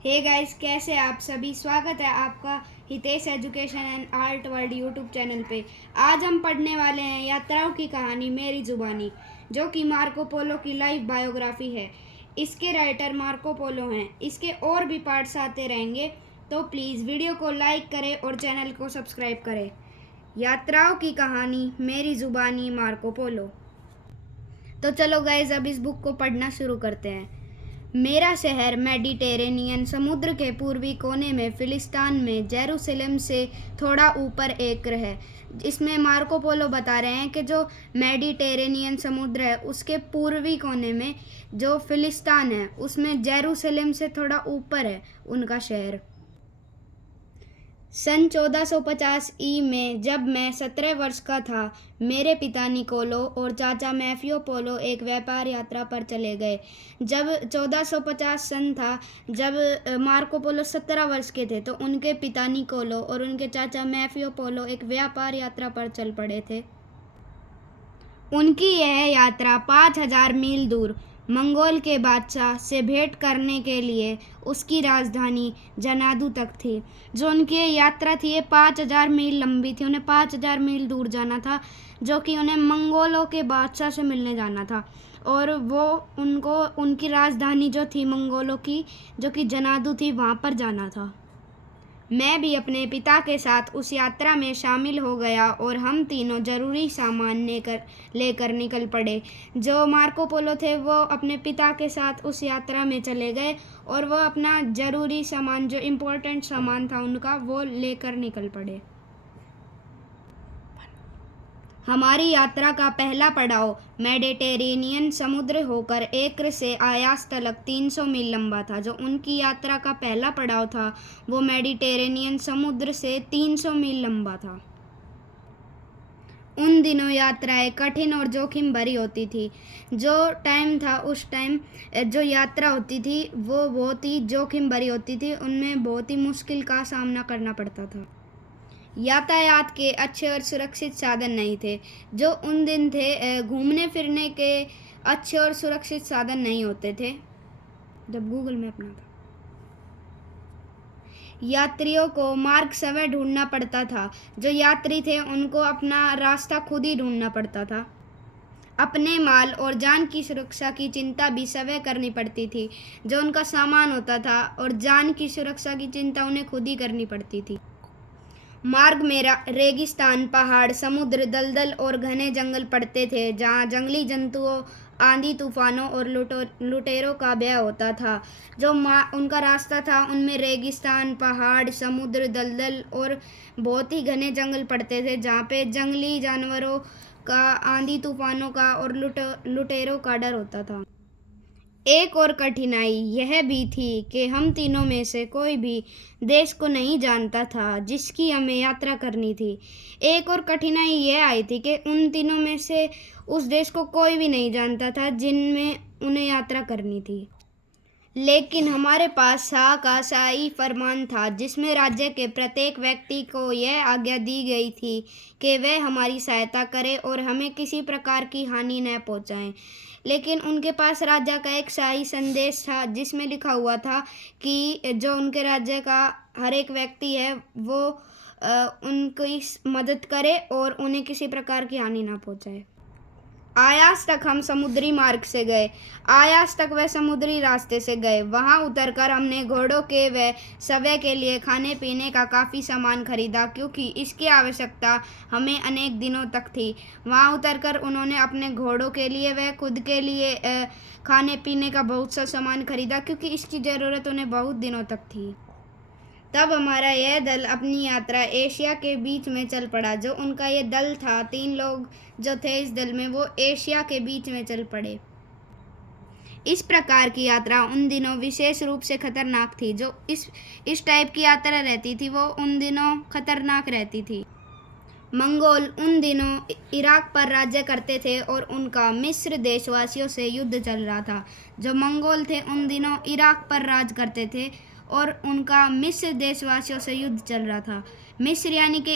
Hey guys, कैसे आप सभी। स्वागत है आपका Hitesh education and art world YouTube channel पे। आज हम पढ़ने वाले हैं यात्राओं की कहानी मेरी ज़ुबानी, जो कि मार्को पोलो की लाइफ बायोग्राफी है। इसके राइटर मार्को पोलो हैं। इसके और भी पार्ट्स आते रहेंगे, तो प्लीज़ वीडियो को लाइक करें और चैनल को सब्सक्राइब करें। यात्राओं की कहानी मेरी ज़ुबानी, मार्को पोलो। तो चलो गाइस, अब इस बुक को पढ़ना शुरू करते हैं। मेरा शहर मेडिटेरेनियन समुद्र के पूर्वी कोने में फिलिस्तीन में जेरूसलम से थोड़ा ऊपर एकड़ है। इसमें मार्को पोलो बता रहे हैं कि जो मेडिटेरेनियन समुद्र है उसके पूर्वी कोने में जो फिलिस्तीन है उसमें जेरूसलम से थोड़ा ऊपर है उनका शहर। सन 1450 में जब मैं 17 वर्ष का था, मेरे पिता निकोलो और चाचा मैफियो पोलो एक व्यापार यात्रा पर चले गए। जब 1450 सन था, जब मार्को पोलो 17 वर्ष के थे, तो उनके पिता निकोलो और उनके चाचा मैफियो पोलो एक व्यापार यात्रा पर चल पड़े थे। उनकी यह यात्रा 5000 मील दूर मंगोल के बादशाह से भेंट करने के लिए उसकी राजधानी जनादू तक थी। जो उनकी यात्रा थी ये 5000 मील लंबी थी। उन्हें 5000 मील दूर जाना था, जो कि उन्हें मंगोलों के बादशाह से मिलने जाना था। और वो उनको उनकी राजधानी जो थी मंगोलों की, जो कि जनादू थी, वहाँ पर जाना था। मैं भी अपने पिता के साथ उस यात्रा में शामिल हो गया और हम तीनों ज़रूरी सामान लेकर निकल पड़े। जो मार्को पोलो थे वो अपने पिता के साथ उस यात्रा में चले गए और वो अपना ज़रूरी सामान, जो इम्पोर्टेंट सामान था उनका, वो लेकर निकल पड़े। हमारी यात्रा का पहला पड़ाव मेडिटेरेनियन समुद्र होकर एक्र से आयास तक 300 मील लंबा था। जो उनकी यात्रा का पहला पड़ाव था वो मेडिटेरेनियन समुद्र से 300 मील लंबा था। उन दिनों यात्राएं कठिन और जोखिम भरी होती थी। जो टाइम था उस टाइम जो यात्रा होती थी वो बहुत ही जोखिम भरी होती थी। उनमें बहुत ही मुश्किल का सामना करना पड़ता था। यातायात के अच्छे और सुरक्षित साधन नहीं थे। जो उन दिन थे, घूमने फिरने के अच्छे और सुरक्षित साधन नहीं होते थे जब गूगल मैप ना था। यात्रियों को मार्ग स्वयं ढूंढना पड़ता था। जो यात्री थे उनको अपना रास्ता खुद ही ढूंढना पड़ता था। अपने माल और जान की सुरक्षा की चिंता भी स्वयं करनी पड़ती थी। जो उनका सामान होता था और जान की सुरक्षा की चिंता उन्हें खुद ही करनी पड़ती थी। मार्ग में रेगिस्तान, पहाड़, समुद्र, दलदल और घने जंगल पड़ते थे, जहाँ जंगली जंतुओं, आंधी तूफानों और लुटेरों का भय होता था। जो उनका रास्ता था उनमें रेगिस्तान, पहाड़, समुद्र, दलदल और बहुत ही घने जंगल पड़ते थे, जहाँ पे जंगली जानवरों का, आंधी तूफानों का और लुटेरों का डर होता था। एक और कठिनाई यह भी थी कि हम तीनों में से कोई भी देश को नहीं जानता था जिसकी हमें यात्रा करनी थी। एक और कठिनाई यह आई थी कि उन तीनों में से उस देश को कोई भी नहीं जानता था जिनमें उन्हें यात्रा करनी थी। लेकिन हमारे पास शाह का शाही फरमान था, जिसमें राज्य के प्रत्येक व्यक्ति को यह आज्ञा दी गई थी कि वह हमारी सहायता करे और हमें किसी प्रकार की हानि न पहुंचाएं। लेकिन उनके पास राजा का एक शाही संदेश था, जिसमें लिखा हुआ था कि जो उनके राज्य का हर एक व्यक्ति है वो उनकी मदद करे और उन्हें किसी प्रकार की हानि ना पहुंचाए। आयास तक हम समुद्री मार्ग से गए। आयास तक वह समुद्री रास्ते से गए। वहां उतरकर हमने घोड़ों के व सवै के लिए खाने पीने का काफ़ी सामान खरीदा, क्योंकि इसकी आवश्यकता हमें अनेक दिनों तक थी। वहां उतरकर उन्होंने अपने घोड़ों के लिए व खुद के लिए खाने पीने का बहुत सा सामान खरीदा, क्योंकि इसकी ज़रूरत उन्हें बहुत दिनों तक थी। तब हमारा यह दल अपनी यात्रा एशिया के बीच में चल पड़ा। जो उनका ये दल था, 3 लोग जो थे इस दल में, वो एशिया के बीच में चल पड़े। इस प्रकार की यात्रा उन दिनों विशेष रूप से खतरनाक थी। जो इस टाइप की यात्रा रहती थी वो उन दिनों खतरनाक रहती थी। मंगोल उन दिनों इराक पर राज्य करते थे और उनका मिस्र देशवासियों से युद्ध चल रहा था। जो मंगोल थे उन दिनों इराक पर राज करते थे और उनका मिस्र देशवासियों से युद्ध चल रहा था। मिस्र यानी कि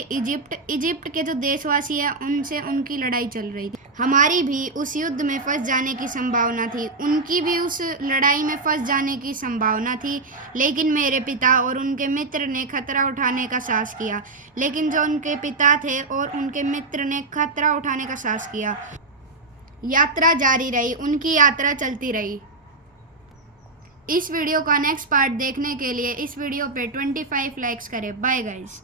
इजिप्ट के जो देशवासी हैं उनसे उनकी लड़ाई चल रही थी। हमारी भी उस युद्ध में फंस जाने की संभावना थी, उनकी भी उस लड़ाई में फंस जाने की संभावना थी, लेकिन मेरे पिता और उनके मित्र ने खतरा उठाने का साहस किया। लेकिन जो उनके पिता थे और उनके मित्र ने खतरा उठाने का साहस किया। यात्रा जारी रही, उनकी यात्रा चलती रही। इस वीडियो का नेक्स्ट पार्ट देखने के लिए इस वीडियो पे 25 लाइक्स करें। Bye guys.